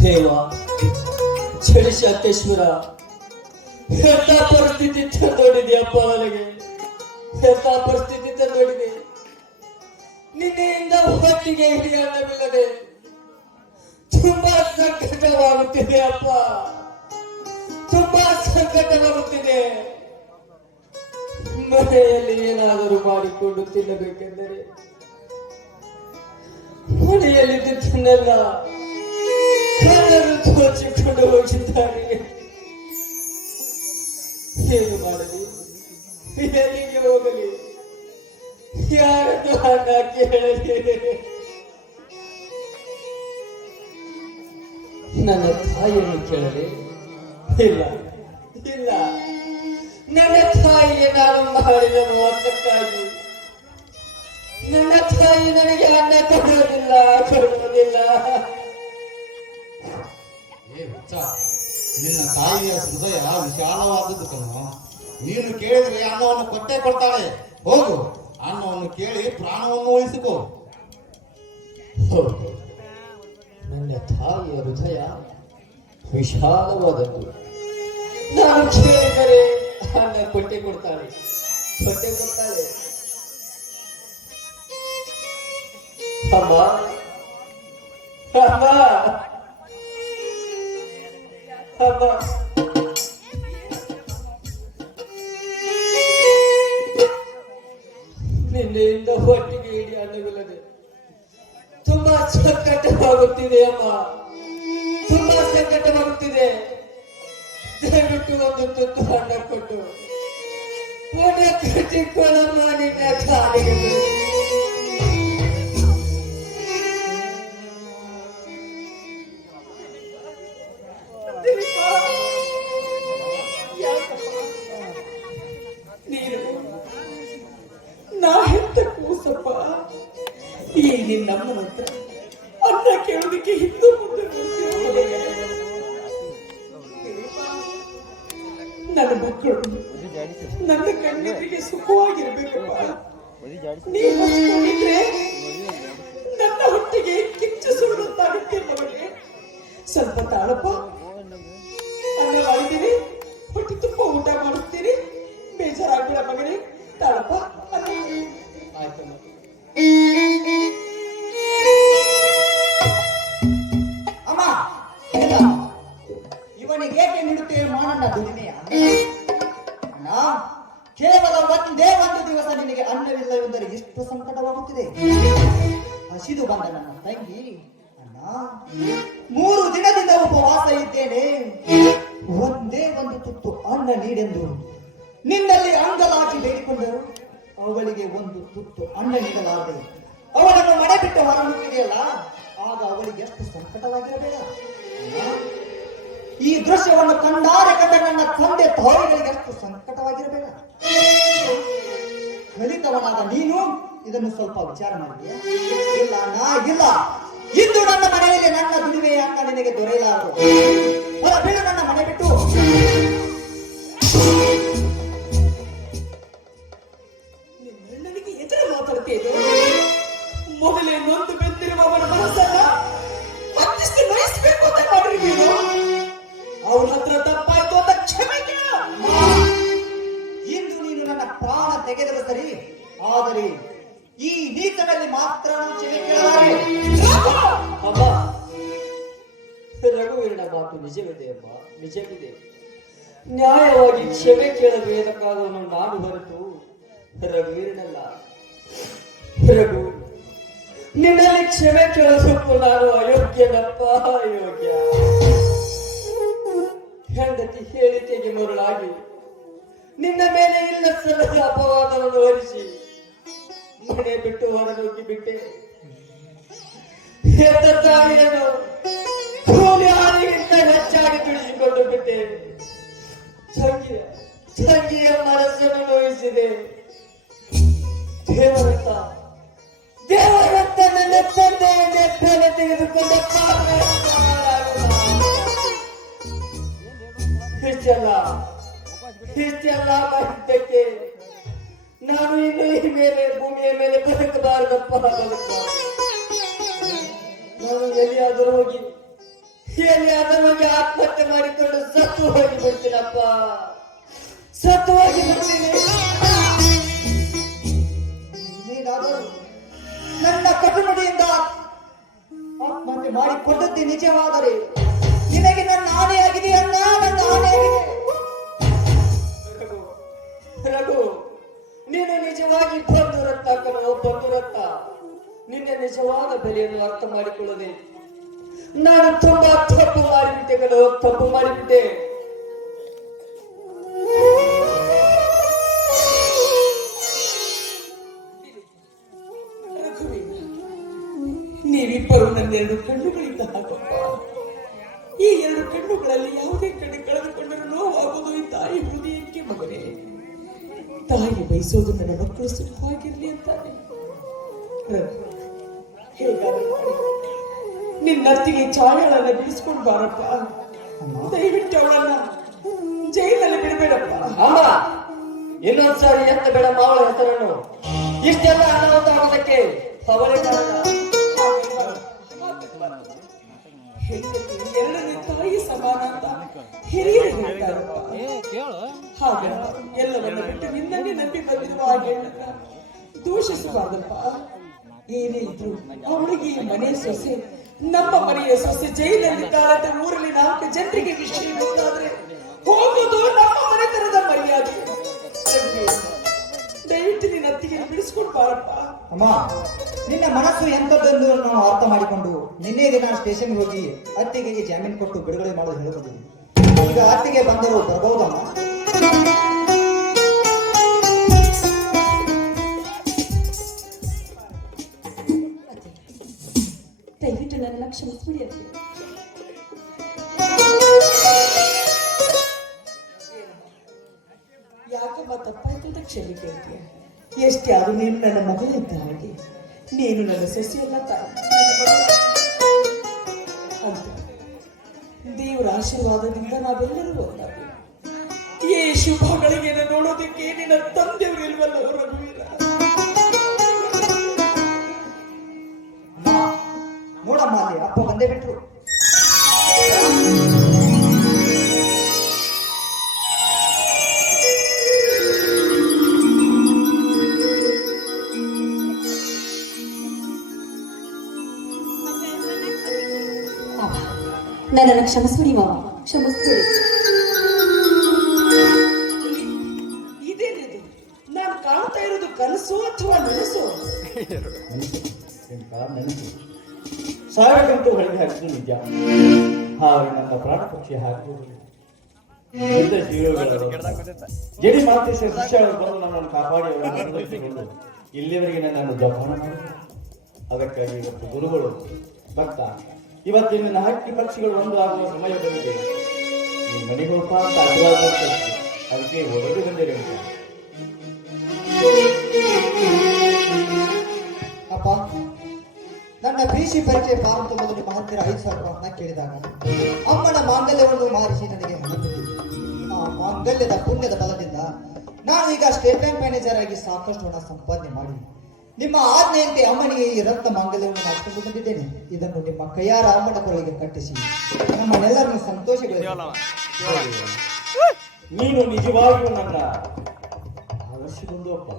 ದೇವ ಚಳಿಶಾಕೇಶ್ವರ ಎಂತ ಪರಿಸ್ಥಿತಿ ತಂದೋಡಿದೆಯಪ್ಪ ನನಗೆ. ಎಂತ ಪರಿಸ್ಥಿತಿ ತಂದೋಡಿದೆ. ನಿನ್ನೆಯಿಂದ ಹೊತ್ತಿಗೆ ಹಿಡಿಯಲ್ಲವಿಲ್ಲದೆ ತುಂಬಾ ಸಂಕಟವಾಗುತ್ತಿದೆ ಅಪ್ಪ. ತುಂಬಾ ಸಂಕಟವಾಗುತ್ತಿದೆ. ಮನೆಯಲ್ಲಿ ಏನಾದರೂ ಮಾಡಿಕೊಂಡು ತಿನ್ನಬೇಕೆಂದರೆ ಮನೆಯಲ್ಲಿದ್ದು ತಿನ್ನಲ್ಲ. ಕಣ್ಣನ್ನು ತೋಚಿಕೊಂಡು ಹೋಗಿದ್ದಾರೆ. ಏನು ಮಾಡಲಿ? ಎಲ್ಲಿಗೆ ಹೋಗಲಿ? ಯಾರನ್ನು ಹಣ ಕೇಳಲಿ? ನನ್ನ ತಾಯಿಯನ್ನು ಕೇಳಲಿ? ಇಲ್ಲ ಇಲ್ಲ, ನನ್ನ ತಾಯಿಗೆ ನಾನು ಮಾಡಿದ ಮೋಸಕ್ಕಾಗಿ ನನ್ನ ತಾಯಿ ನನಗೆ ಅನ್ನ ಕೊಡುವುದಿಲ್ಲ. ನಿನ್ನ ತಾಯಿಯ ಹೃದಯ ವಿಶಾಲವಾದದ್ದು ಕಣೋ. ನೀನು ಕೇಳಿದ್ರೆ ಅನ್ನವನ್ನು ಕೊಟ್ಟೇ ಕೊಡ್ತಾಳೆ. ಹೋಗು, ಅನ್ನವನ್ನು ಕೇಳಿ ಪ್ರಾಣವನ್ನು ಉಳಿಸಿಕೋ. ನನ್ನ ತಾಯಿಯ ಹೃದಯ ವಿಶಾಲವಾದದ್ದು. ನಾನು ಕೇಳಿದರೆ ಅನ್ನ ಕೊಟ್ಟೆ ಕೊಡ್ತಾಳೆ. ಅಮ್ಮ ಅಮ್ಮ ಅಮ್ಮ, ನಿನ್ನೆಯಿಂದ ಹೊಟ್ಟಿಗೆ ಇಡಿ ಅನ್ನವಿಲ್ಲದೆ ತುಂಬಾ ಸಂಕಟವಾಗುತ್ತಿದೆ ಅಮ್ಮ. ತುಂಬಾ ಸಂಕಟವಾಗುತ್ತಿದೆ. ದಯವಿಟ್ಟು ಒಂದು ತುತ್ತು ಅನ್ನ ಕೊಟ್ಟು ಊಟ ಕಟ್ಟಿಕೊಳ್ಳಮ್ಮ. ನಿನ್ನ ಕಾಲಿಗೆ ನಮ್ಮನ ಹತ್ರ ಅನ್ನ ಕೇಳೋದಕ್ಕೆ ಹಿಂದೂ ಮುಂದೆ ನನ್ನ ಮಕ್ಕಳು ನನ್ನ ಕಣ್ಣೆದುರಿಗೆ ಸುಖವಾಗಿರ್ಬೇಕಪ್ಪ. ನೀವು ಹಚ್ಕೊಂಡಿದ್ರೆ ನನ್ನ ಹೊಟ್ಟೆಗೆ ಕಿಚ್ಚು ಸುಡುತ್ತಾಗುತ್ತೆ ಮಗನೇ. ಸ್ವಲ್ಪ ತಾಳಪ್ಪ, ಅನ್ನ ಮಾಡಿದ್ದೀನಿ, ಹೊಟ್ಟೆ ತುಂಬ ಊಟ ಮಾಡುತ್ತೀರಿ, ಬೇಜಾರಾಗ್ಬೇಡ ಮಗನೇ. ತಾಳಪ್ಪ ಅನ್ನ. ಆಯ್ತಮ್ಮ. ಇವನಿಗೇಕೆ ನೀಡುತ್ತೇವೆ ಮಾನಣ್ಣ ದುಡಿಮೆಯ ಅಣ್ಣ? ಕೇವಲ ಒಂದೇ ಒಂದು ದಿವಸ ನಿನಗೆ ಅನ್ನವಿಲ್ಲವೆಂದರೆ ಎಷ್ಟು ಸಂಕಟವಾಗುತ್ತಿದೆ. ಹಸಿದು ಬಂದ ನನ್ನ ತಂಗಿ ಅಣ್ಣ, 3 ದಿನದಿಂದ ಉಪವಾಸ ಇದ್ದೇನೆ. ಒಂದೇ ಒಂದು ತುತ್ತು ಅನ್ನ ನೀಡೆಂದು ನಿನ್ನಲ್ಲಿ ಅಂಗಲಾಚಿ ಬೇಡಿಕೊಂಡರು. ಅವಳಿಗೆ ಒಂದು ತುತ್ತು ಅನ್ನ ನೀಡಲಾರದೆ ಅವಳನ್ನು ಮನೆ ಬಿಟ್ಟು ಹೊರನುತ್ತಿದೆಯಲ್ಲ, ಆಗ ಅವಳಿಗೆ ಎಷ್ಟು ಸಂಕಟವಾಗಿರಬೇಡ. ಈ ದೃಶ್ಯವನ್ನು ಕಂಡ ನನ್ನ ತಂದೆ ತಾಯಿಗಳಿಗೆ ಎಷ್ಟು ಸಂಕಟವಾಗಿರಬೇಡ. ಕಲಿತವನಾದ ನೀನು ಇದನ್ನು ಸ್ವಲ್ಪ ವಿಚಾರ ಮಾಡಿದೆಯಾ? ಇಲ್ಲ ಇಲ್ಲ, ಇಂದು ನನ್ನ ಮನೆಯಲ್ಲಿ ನನ್ನ ದುಡಿಮೆಯ ಅನ್ನ ನಿನಗೆ ದೊರೆಯಲಾರದು. ಹೊರಬೇಡ ನನ್ನ ಮನೆ ಬಿಟ್ಟು. ನನಗೆ ಎದುರು ಮಾತಾಡ್ತೇನೆ. ಮೊದಲೇ ನೊಂದು ಬೆಂದಿರುವ ಅವನ ಮನಸ್ಸನ್ನ ಮತ್ತಷ್ಟು ನೋಯಿಸಬೇಕು ಅಂತ ಮಾಡ್ರಿ ನೀನು. ಅವನ ಹತ್ರ ತಪ್ಪಾಯ್ತು ಅಂತ ಕ್ಷಮೆ ಕೇಳು. ಇಂದು ನೀನು ನನ್ನ ಪ್ರಾಣ ತೆಗೆದರೂ ಸರಿ, ಆದರೆ ಈ ನೀಚನಲ್ಲಿ ಮಾತ್ರ ಕ್ಷಮೆ ಕೇಳಲಾರೆ. ಅಮ್ಮ, ರಘುವೀರನ ಮಾತು ನಿಜವಿದೆ ಅಮ್ಮ, ನಿಜವಿದೆ. ನ್ಯಾಯವಾಗಿ ಕ್ಷಮೆ ಕೇಳಲು ಏನಕ್ಕಾದವನು ನಾನು ಹೊರತು ರಘುವೀರನಲ್ಲ. ರಘು, ನಿನ್ನಲ್ಲಿ ಕ್ಷಮೆ ಕೇಳೋದಕ್ಕೂ ನಾನು ಅಯೋಗ್ಯನಪ್ಪ, ಅಯೋಗ್ಯ. ಹೆಂಡತಿ ಹೇಳಿಕೆಗೆ ಮರುಳಾಗಿ ನಿನ್ನ ಮೇಲೆ ಇಲ್ಲ ಸಲ್ಲದ ಅಪವಾದವನ್ನು ಹೊರಿಸಿ ಮನೆ ಬಿಟ್ಟು ಹೊರನೋಗಿ ಬಿಟ್ಟೆ. ಹೆತ್ತ ತಾಯಿಯನ್ನು ಕೂಲಿ ಹಾಲಿಗಿಂತ ಹೆಚ್ಚಾಗಿ ತಿಳಿಸಿಕೊಂಡು ಬಿಟ್ಟೆ. ತಂಗಿಯ ಮನಸ್ಸನ್ನು ನೋಯಿಸಿದೆ. ದೇವರಂತ ನನ್ನ ತಂದೆಯ ತಲೆ ತೆಗೆದುಕೊಂಡ ಇಷ್ಟೆಲ್ಲ ಮಾಡಿದ್ದಕ್ಕೆ ನಾನು ಇನ್ನು ಈ ಮೇಲೆ ಭೂಮಿಯ ಮೇಲೆ ಬದುಕಬಾರದಪ್ಪ, ಬದುಕಬಾರದು. ಎಲ್ಲಿಯಾದರೂ ಹೋಗಿ ಆತ್ಮಹತ್ಯೆ ಮಾಡಿಕೊಂಡು ಸತ್ತು ಹೋಗಿ ಬಿಡ್ತೀನಪ್ಪ, ಸತ್ತು ಹೋಗಿ ಬಿಡ್ತೀನಿ. ನೀನಾದರೂ ನನ್ನ ಕಟುನುಡಿಯಿಂದ ಆತ್ಮಹತ್ಯೆ ಮಾಡಿಕೊಂಡದ್ದೇ ನಿಜವಾದರೆ ನಿನಗೆ ನನ್ನ ಆಣೆಯಾಗಿದೆ ಅಣ್ಣ, ನನ್ನ ಆಣೆಯಾಗಿದೆ. ರಘು, ನೀನು ನಿಜವಾಗಿ ಬಂಧುರತ್ನ ಕಣೋ, ಬಂಧುರತ್ನ. ನಿನ್ನ ನಿಜವಾದ ಬೆಲೆಯನ್ನು ಅರ್ಥ ಮಾಡಿಕೊಳ್ಳದೆ ನಾನು ತುಂಬಾ ತಪ್ಪು ಮಾಡಿಬಿಟ್ಟೆ ಕಣೋ, ತಪ್ಪು ಮಾಡಿಬಿಟ್ಟೆ. ನೀವಿಬ್ಬರು ನನ್ನೆರಡು ಕಣ್ಣುಗಳಿಂದ ಹಾಕಪ್ಪ. ಈ ಎರಡು ಕಣ್ಣುಗಳಲ್ಲಿ ಯಾವುದೇ ಕಣ್ಣು ಕಳೆದುಕೊಂಡರೂ ನೋವಾಗುವುದು ಈ ತಾಯಿ ಹೃದಯಕ್ಕೆ ಮಗನೇ. ತಾಯಿ ಬಯಸೋದು ನನ್ನ ಮಕ್ಕಳು ಸುಖವಾಗಿರ್ಲಿ ಅಂತಾನೆ. ಹೇಗಾದ್ರೂ ಮಾಡಿ ನಿನ್ನತ್ತಿಗೆ ಛಾಯಾಳನ್ನ ಬಿಡಿಸ್ಕೊಂಡು ಬಾರಪ್ಪ. ದಯವಿಟ್ಟು ಅವಳನ್ನ ಜೈಲಲ್ಲಿ ಬಿಡಬೇಡಪ್ಪ. ಅಮ್ಮ, ಇನ್ನೊಂದ್ಸಾರಿ ಎತ್ತ ಬೇಡ ಮಾವಳ ಹೆಸರನ್ನು. ಇಷ್ಟೆಲ್ಲ ಅನಾಹುತ ಆಗೋದಕ್ಕೆ ಅವಳೇ ಕಾರಣ. ಹೆಂಡತಿ ಎರಡನೇ ತಾಯಿ ಸಮಾನ ಅಂತ ಹಿರಿಯರು ಹೇಳ್ತಾರಪ್ಪ. ಹಾಗೆ ಎಲ್ಲವನ್ನ ಬಿಟ್ಟು ನಿನ್ನನ್ನೇ ನಂಬಿ ಬಂದಿರುವ ಆ ಹೆಣ್ಣನ್ನ ದೂಷಿಸಬಾರ್ದಪ್ಪ. ಏನೇ ಇದ್ರು ಅವಳಿಗೆ ಈ ಮನೆ ಸೊಸೆ, ನಮ್ಮ ಮನೆಯ ಸೊಸೆ ಜೈಲಲ್ಲಿದ್ದಾರಂತೆ ಊರಲ್ಲಿ 4 ಜನರಿಗೆ ವಿಷಯ ಗೊತ್ತಾದ್ರೆ ಹೋಗೋದು ನಮ್ಮ ಮನೆತನದ ಮರ್ಯಾದೆ. ದಯವಿಟ್ಟು ನಿನ್ನ ಅತ್ತಿಗೆ ಬಿಡಿಸ್ಕೊಂಡು ಬಾರಪ್ಪ. ಅಮ್ಮ, ನಿನ್ನ ಮನಸ್ಸು ಎಂಥದ್ದೆಂದು ನಾವು ಅರ್ಥ ಮಾಡಿಕೊಂಡು ನಿನ್ನೆ ದಿನ ಸ್ಟೇಷನ್ಗೆ ಹೋಗಿ ಅತ್ತಿಗೆಗೆ ಜಾಮೀನು ಕೊಟ್ಟು ಬಿಡುಗಡೆ ಮಾಡೋದು ಹೇಳಬಹುದು. ಈಗ ಅತ್ತಿಗೆ ಬಂದರು ಬರಬಹುದಮ್ಮ? ದಯವಿಟ್ಟು ನನ್ನ ಕ್ಷಮಿಸ್ಬಿಡಿ ಅತ್ತೆ. ಯಾಕಮ್ಮ ತಪ್ಪಾಯ್ತು ಅಂತ ಕ್ಷಮೆ ಕೇಳ್ತೀಯ? ಎಷ್ಟೇ ಆದ್ರೂ ನೀನು ನನ್ನ ಮಗಳಿದ್ದ ಹಾಗೆ, ನೀನು ನನ್ನ ಸೊಸೆಯಲ್ಲ ತಾಯಿ ಅಂತ ದೇವರ ಆಶೀರ್ವಾದದಿಂದ ನಾವೆಲ್ಲರೂ ಒಂದಾಗಿ ಈ ಶುಭಗಳಿಗೆ ನೋಡೋದಕ್ಕೆ ನಿನ್ನ ತಂದೆಯವರು ಇಲ್ವಲ್ಲ ರಘುವೀರ. ನೋಡಮ್ಮ, ಅಲ್ಲಿ ಅಪ್ಪ ಬಂದೇ ಬಿಟ್ರು. ನನ್ನನ್ನು ಕ್ಷಮಿಸ್ಬಿಡಿ ಮಾವ, ಕ್ಷಮಿಸ್ಬಿಡಿ. ಇದೇನಿದು? ನಾನು ಕಾಣ್ತಾ ಇರೋದು ಕನಸು ಅಥವಾ ನನಸು? ನೆನಪು 1000 ಗಂಟು ಹೊರಗೆ ಹಾಕಿದ್ದು ನಿಜ. ಹಾಗೆ ನನ್ನ ಪ್ರಾಣ ಪಕ್ಷಿ ಹಾಕುವುದು ಜಡಿ ಮಾತೃ ಶಿಷ್ಯರು ಬಂದು ನನ್ನನ್ನು ಕಾಪಾಡಿ ಅವರನ್ನು ಇಲ್ಲಿವರೆಗೆ ನನ್ನನ್ನು ಜಪಾನ ಮಾಡಿದರು. ಅದಕ್ಕಾಗಿ ಇವತ್ತು ಗುರುಗಳು ಭಕ್ತ, ಇವತ್ತಿನ ನನ್ನ ಹಕ್ಕಿ ಪಕ್ಷಿಗಳು ಒಂದು ಆಗುವ ಸಮಯ ಬಂದಿದೆ. ಈ ಮನೆಗೆ ಹೋಪ ಅಂತ ಆಶೀರ್ವಾದ ಮಾಡ್ತಾರೆ. ಅದಕ್ಕೆ ಒದಗಿ ಬಂದಿದೆ. ಅಪ್ಪ, ನನ್ನ ಬಿಸಿ ಪರೀಕ್ಷೆ ಫಾರ್ಮ್ ತುಂಬಲು ನಿಮ್ಮ ಹತ್ತಿರ 5,000 ಹಣ ಕೇಳಿದಾಗ ಅಮ್ಮನ ಮಾಂಗಲ್ಯವನ್ನು ಮಾರಿಸಿ ನನಗೆ ಹಣ ಕೊಟ್ಟಿದ್ದು. ಆ ಮಾಂಗಲ್ಯದ ಪುಣ್ಯದ ಬಲದಿಂದ ನಾನು ಈಗ ಸ್ಟೇಟ್ ಬ್ಯಾಂಕ್ ಮ್ಯಾನೇಜರ್ ಆಗಿ ಸಾಕಷ್ಟು ಹಣ ಸಂಪಾದನೆ ಮಾಡಿ ನಿಮ್ಮ ಆಜ್ಞೆಯಂತೆ ಅಮ್ಮನಿಗೆ ಈ ರಕ್ತ ಮಾಂಗಲ್ಯವನ್ನು ಮಾಡಿಕೊಂಡು ಬಂದಿದ್ದೇನೆ. ಇದನ್ನು ನಿಮ್ಮ ಕೈಯಾರ ಅಮ್ಮನ ಕೊರಳಿಗೆ ಕಟ್ಟಿಸಿ ನಮ್ಮನ್ನೆಲ್ಲರನ್ನು ಸಂತೋಷಗೊಳಿಸಿ. ನೀನು ನಿಜವಾಗಿಯೂ ನನ್ನ ಅವಶ್ಯಗೊಂದು ಅಪ್ಪ.